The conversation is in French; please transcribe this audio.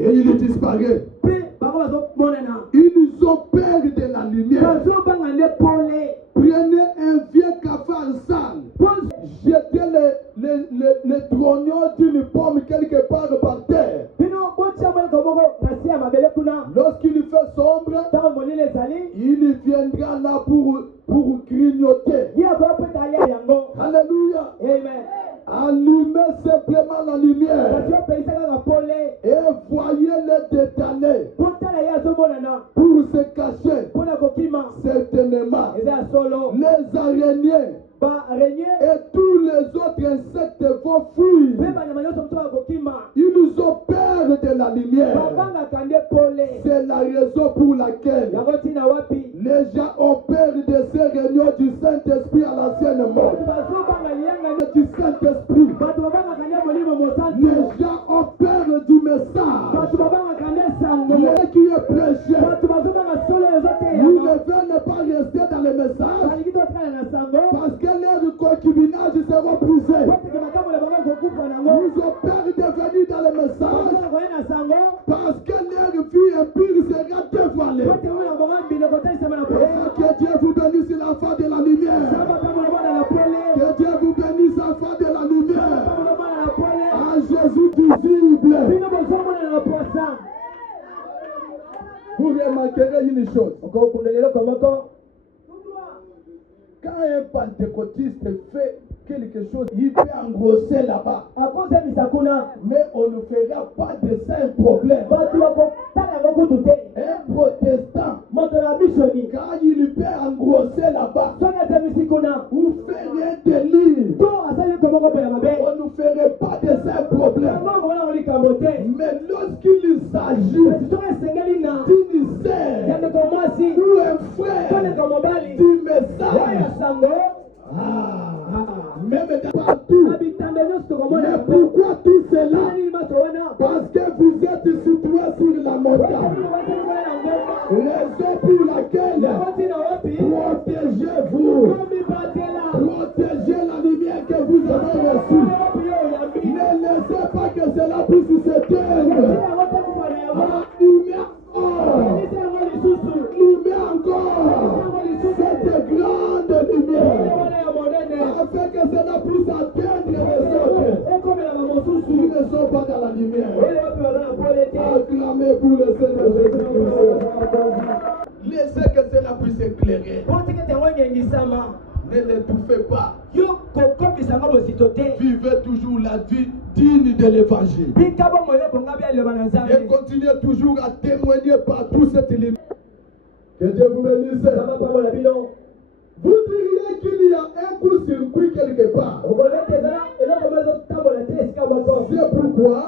Et il disparaît. Ils ont peur de la lumière. Prenez un vieux cafard sale. Jetez les trognons d'une pomme quelque part par terre. Lorsqu'il fait sombre, il viendra là pour grignoter. Alléluia. Amen. Allumez simplement la lumière et voyez les détaler pour se cacher. Certainement, les araignées et tous les autres insectes vont fuir. Ils ont peur de la lumière. C'est la raison pour laquelle les gens ont peur de ces réunions du Saint-Esprit à l'ancienne mode. Du Saint-Esprit. Les gens ont peur du message. Ce qui est prêché. Vous ne venez pas rester dans le message parce que leur concubinage sera brisé. Nous ont peur de venir dans le message parce que leur vie impure sera dévoilée. Que Dieu vous bénisse, l'enfant de la lumière. Que Dieu vous bénisse, enfant de la lumière. À Jésus visible. Vous remarquerez une chose. Quand un pentecôtiste fait quelque chose, il peut engrosser là-bas. Mais on ne fera pas de ça un problème. Un protestant, quand il peut engrosser là-bas, vous ferez un délit. On ne ferait pas de ça un problème. Mais lorsqu'il s'agit d'une sœur ou un frère du message, même partout. Mais pourquoi tout cela? Parce que vous êtes situé sur la montagne. Raison pour laquelle protégez-vous. Protégez la lumière que vous avez reçue. Ne laissez pas que cela puisse s'éteindre. Lumière encore. Cette grande lumière. Afin que cela puisse atteindre les autres. Ils ne sont pas dans la lumière. Acclamez pour le Seigneur Jésus-Christ. Laissez que cela puisse éclairer. Ne l'étouffez pas. Vivez toujours la vie digne de l'évangile. Et continuez toujours à témoigner par toute cette lumière. Que Dieu vous bénisse. Vous diriez qu'il y a un court-circuit quelque part. C'est pourquoi